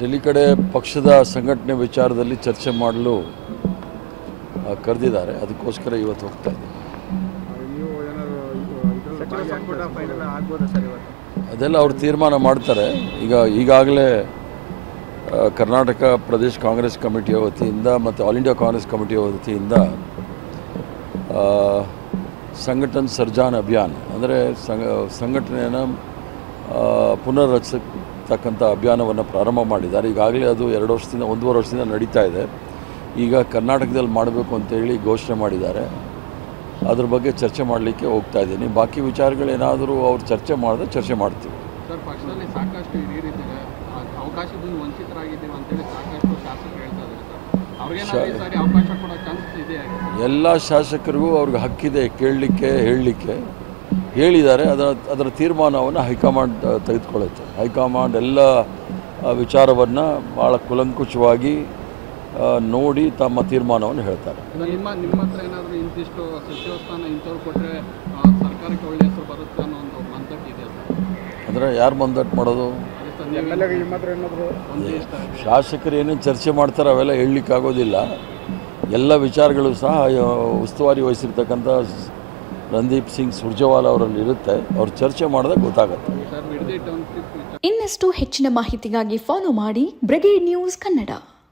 ಡೆಲ್ಲಿ ಕಡೆ ಪಕ್ಷದ ಸಂಘಟನೆ ವಿಚಾರದಲ್ಲಿ ಚರ್ಚೆ ಮಾಡಲು ಕರೆದಿದ್ದಾರೆ. ಅದಕ್ಕೋಸ್ಕರ ಇವತ್ತು ಹೋಗ್ತಾ ಇದ್ದೀನಿ. ಅದೆಲ್ಲ ಅವ್ರು ತೀರ್ಮಾನ ಮಾಡ್ತಾರೆ. ಈಗಾಗಲೇ ಕರ್ನಾಟಕ ಪ್ರದೇಶ ಕಾಂಗ್ರೆಸ್ ಕಮಿಟಿಯ ವತಿಯಿಂದ ಮತ್ತು ಆಲ್ ಇಂಡಿಯಾ ಕಾಂಗ್ರೆಸ್ ಕಮಿಟಿಯ ವತಿಯಿಂದ ಸಂಘಟನ್ ಸರ್ಜಾನ್ ಅಭಿಯಾನ್ ಅಂದರೆ ಸಂಘಟನೆಯನ್ನು ಪುನರ್ರಚಿಸತಕ್ಕಂಥ ಅಭಿಯಾನವನ್ನು ಪ್ರಾರಂಭ ಮಾಡಿದ್ದಾರೆ. ಈಗಾಗಲೇ ಅದು 1.5 ವರ್ಷದಿಂದ ನಡೀತಾ ಇದೆ. ಈಗ ಕರ್ನಾಟಕದಲ್ಲಿ ಮಾಡಬೇಕು ಅಂತೇಳಿ ಘೋಷಣೆ ಮಾಡಿದ್ದಾರೆ. ಅದ್ರ ಬಗ್ಗೆ ಚರ್ಚೆ ಮಾಡಲಿಕ್ಕೆ ಹೋಗ್ತಾ ಇದ್ದೀನಿ. ಬಾಕಿ ವಿಚಾರಗಳೇನಾದರೂ ಅವ್ರು ಚರ್ಚೆ ಮಾಡಿದ್ರೆ ಚರ್ಚೆ ಮಾಡ್ತೀವಿ. ಸರ್, ಪಕ್ಷದಲ್ಲಿ ಸಾಕಷ್ಟು ಹಿರಿಯರಿದ್ದಾರೆ, ಅವಕಾಶದಿಂದ ವಂಚಿತರಾಗಿದ್ದೀವಿ ಅಂತೇಳಿ ಸಾಕಷ್ಟು ಶಾಸಕರು ಹೇಳ್ತಾ ಇದ್ದಾರೆ ಸರ್. ಅವ್ರಿಗೆ ಸಾರಿ ಅವಕಾಶ ಕೊಡೋ ಚಾನ್ಸಸ್ ಇದೆ? ಎಲ್ಲ ಶಾಸಕರಿಗೂ ಅವ್ರಿಗೆ ಹಕ್ಕಿದೆ ಕೇಳಲಿಕ್ಕೆ, ಹೇಳಲಿಕ್ಕೆ. ಹೇಳಿದ್ದಾರೆ. ಅದರ ತೀರ್ಮಾನವನ್ನು ಹೈಕಮಾಂಡ್ ತೆಗೆದುಕೊಳ್ಳುತ್ತೆ. ಹೈಕಮಾಂಡ್ ಎಲ್ಲ ವಿಚಾರವನ್ನು ಭಾಳ ಕೂಲಂಕುಷವಾಗಿ ನೋಡಿ ತಮ್ಮ ತೀರ್ಮಾನವನ್ನು ಹೇಳ್ತಾರೆ. ನಿಮ್ಮ ಹತ್ರ ಏನಾದರೂ ಇಂತಿಷ್ಟು ಸಚಿವ ಸ್ಥಾನ ಇಂಥವ್ರು ಕೊಟ್ಟರೆ ಸರ್ಕಾರಕ್ಕೆ ಒಳ್ಳೆಯ ಹೆಸರು ಬರುತ್ತೆ ಅನ್ನೋ ಒಂದು ಮಂದಟ್ಟು ಇದೆ ಸರ್. ಅಂದರೆ ಯಾರು ಮಂದಟ್ಟು ಮಾಡೋದು? ಶಾಸಕರು ಏನೇನು ಚರ್ಚೆ ಮಾಡ್ತಾರೆ ಅವೆಲ್ಲ ಹೇಳಲಿಕ್ಕಾಗೋದಿಲ್ಲ. ಎಲ್ಲ ವಿಚಾರಗಳು ಸಹ ಉಸ್ತುವಾರಿ ವಹಿಸಿರ್ತಕ್ಕಂಥ ರಣದೀಪ್ ಸಿಂಗ್ ಸುರ್ಜೇವಾಲಾ ಅವರಲ್ಲಿ ಇರುತ್ತೆ. ಅವ್ರು ಚರ್ಚೆ ಮಾಡಿದಾಗ ಗೊತ್ತಾಗುತ್ತೆ. ಇನ್ನಷ್ಟು ಹೆಚ್ಚಿನ ಮಾಹಿತಿಗಾಗಿ ಫಾಲೋ ಮಾಡಿ ಬ್ರಿಗೇಡ್ ನ್ಯೂಸ್ ಕನ್ನಡ.